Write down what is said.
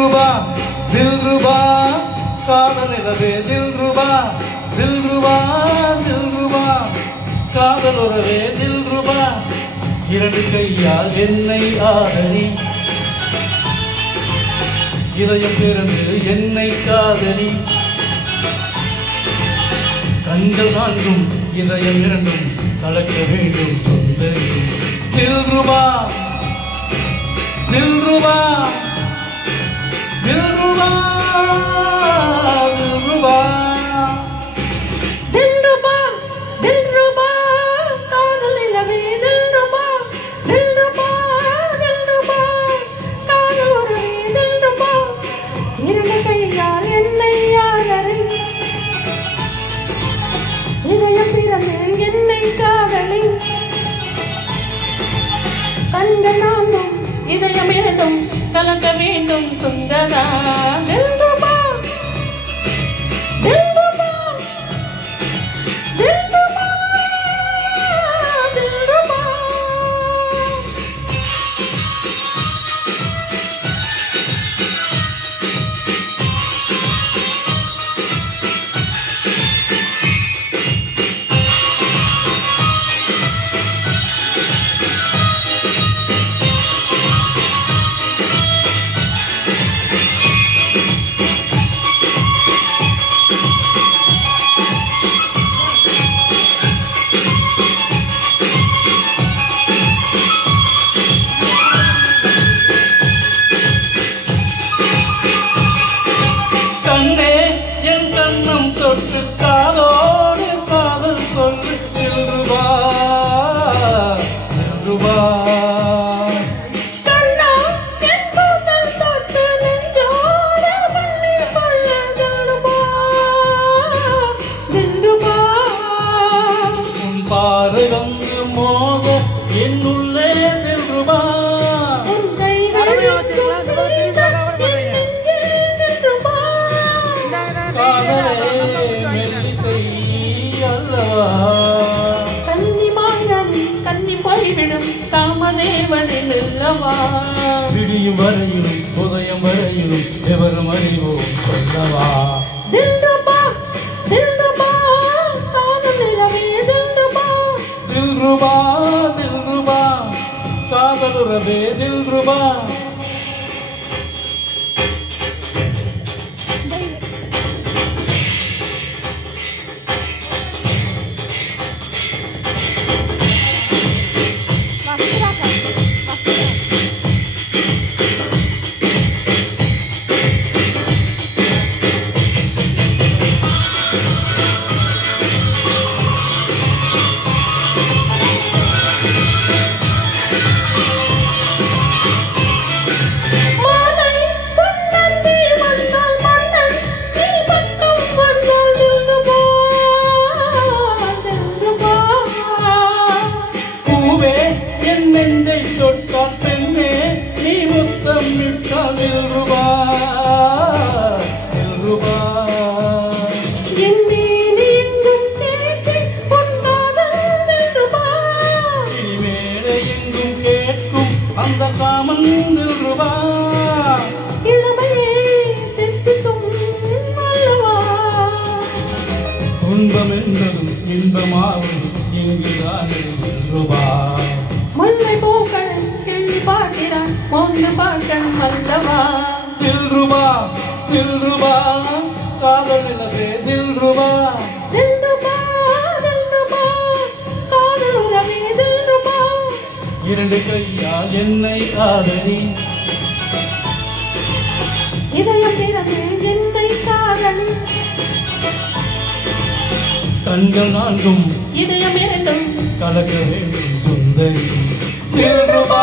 தில்ருபா தில்ருபா காதல் நிலவே தில்ருபா தில்ருபா தில்ருபா காதல் உறவே தில்ருபா இரண்டு கையால் என்னை ஆதரி இதயம் பிறந்து என்னை காதலி கண்கள் நான்கும் இதயம் இரண்டும் கலக்க வேண்டும் சுந்தரி தில்ருபா தில்ருபா தில்ருபா தில்ருபா தில்ருபா தில்ருபா காதல் நிலவே தில்ருபா தில்ருபா தில்ருபா காதல் உறவே தில்ருபா இரண்டு கையால் என்னை ஆதரி இதயம் பிறந்து என்னை காதலி கண்கள் நான்கும் இதயம் இரண்டும் கலக்க வேண்டும் சுந்தரா தில்ருபா தில்ருபா தில்ருபா தில்ருபா கண்ணே என் கண்ணம் தொட்டு காதோடு காதல் சொல்லு தில்ருபா தில்ருபா கண்ணா என் கூந்தல் தொட்டு நெஞ்சோடு பள்ளி கொள்ள தில்ருபா தில்ருபா உன் பார்வை வந்து மோத என்னுள்ளே தில்ருபா உன் கைகளில் தில்ருபா காதலே மெல்லிசை அல்லவா கன்னி மாங்கனி கன்னி போய்விடும் காமதேவனில் அல்லவா விடியும் வரையிலும் உதயம் வரையிலும் எவரும் அறிவோம் சொல்லவா தில்ருபா தில்ருபா காதல் நிலவே தில்ருபா தில்ருபா தில்ருபா காதலுறவே தில்ருபா மாலை பொன்னந்தி வந்தால் மன்னன் நீ பக்கம் வந்தால் தில்ருபா தில்ருபா பூவே என் நெஞ்சை தொட்டால் பெண்ணே நீ முத்தம் விட்டால் தில்ருபா தில்ருபா என் மேனி எங்கும் கேட்டு உன் காதல் தில்ருபா இனிமேலே எங்கும் கேட்கும் அந்த காமன் தில்ருபா இளமையே தெத்திக்கும் அல்லவா துன்பம் என்பதும் இன்பமாகும் இங்குதான் தில்ருபா முல்லை பூக்கள் கிள்ளி பார்க்கிறான் மோந்து பார்க்கணும் அல்லவா தில்ருபா தில்ருபா காதல் நிலவே தில்ருபா தில்ருபா தில்ருபா காதல் உறவே தில்ருபா இரண்டு கையால் என்னை ஆதரி இதயம் பிறந்து என்னை காதலி கண்கள் நான்கும் இதயம் இரண்டும் கலக்க வேண்டும் சுந்தரி தில்ருபா